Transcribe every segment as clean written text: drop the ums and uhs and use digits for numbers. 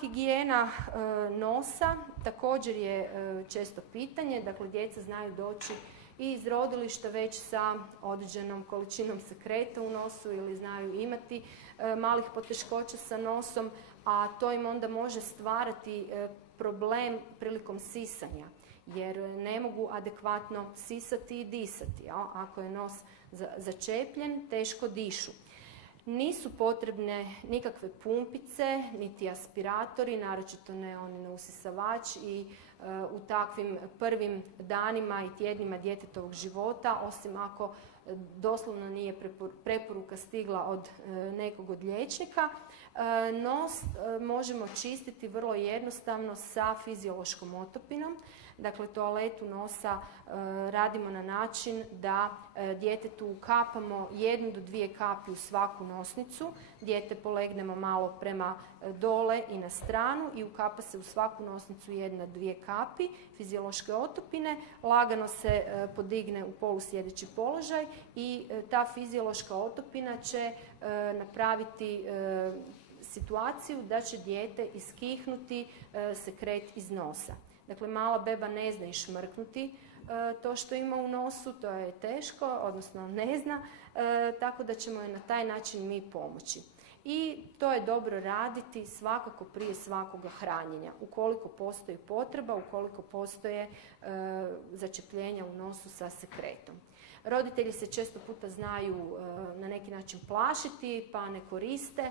higijena nosa također je često pitanje. Dakle, djeca znaju doći i iz rodilišta već sa određenom količinom sekreta u nosu ili znaju imati malih poteškoća sa nosom, a to im onda može stvarati problem prilikom sisanja, jer ne mogu adekvatno sisati i disati. Ako je nos začepljen, teško dišu. Nisu potrebne nikakve pumpice, niti aspiratori, naročito ne oni na usisavač i u takvim prvim danima i tjednima djetetovog života, osim ako doslovno nije preporuka stigla od nekog od liječnika. Nos možemo čistiti vrlo jednostavno sa fiziološkom otopinom. Dakle, toaletu nosa radimo na način da djetetu ukapamo 1 do 2 kapi u svaku nosnicu. Dijete polegnemo malo prema dole i na stranu i ukapa se u svaku nosnicu 1 do 2 kapi fiziološke otopine. Lagano se podigne u polusjedeći položaj i ta fiziološka otopina će napraviti situaciju da će dijete iskihnuti sekret iz nosa. Dakle, mala beba ne zna išmrknuti to što ima u nosu, to je teško, odnosno ne zna, tako da ćemo joj na taj način mi pomoći. I to je dobro raditi svakako prije svakoga hranjenja, ukoliko postoji potreba, ukoliko postoje začepljenja u nosu sa sekretom. Roditelji se često puta znaju na neki način plašiti pa ne koriste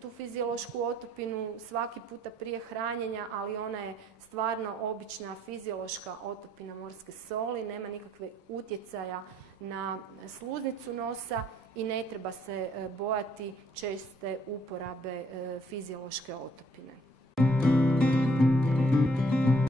tu fiziološku otopinu svaki puta prije hranjenja, ali ona je stvarno obična fiziološka otopina morske soli, nema nikakve utjecaja na sluznicu nosa i ne treba se bojati česte uporabe fiziološke otopine.